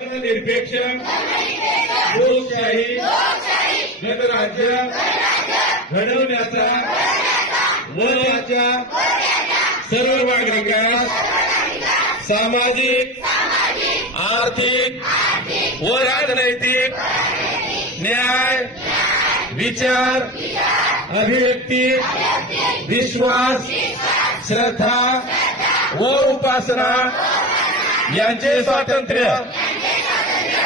निरपेक्ष लोकशाही गणराज्य घडवण्याचा वयाच्या सर्व नागरिकांस सामाजिक आर्थिक व राजनैतिक न्याय विचार अभिव्यक्ती विश्वास श्रद्धा व उपासना यांचे स्वातंत्र्य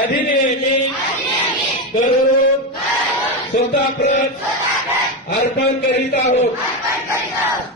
अधिनियमित करून स्वतः प्रत अर्पण करीत आहोत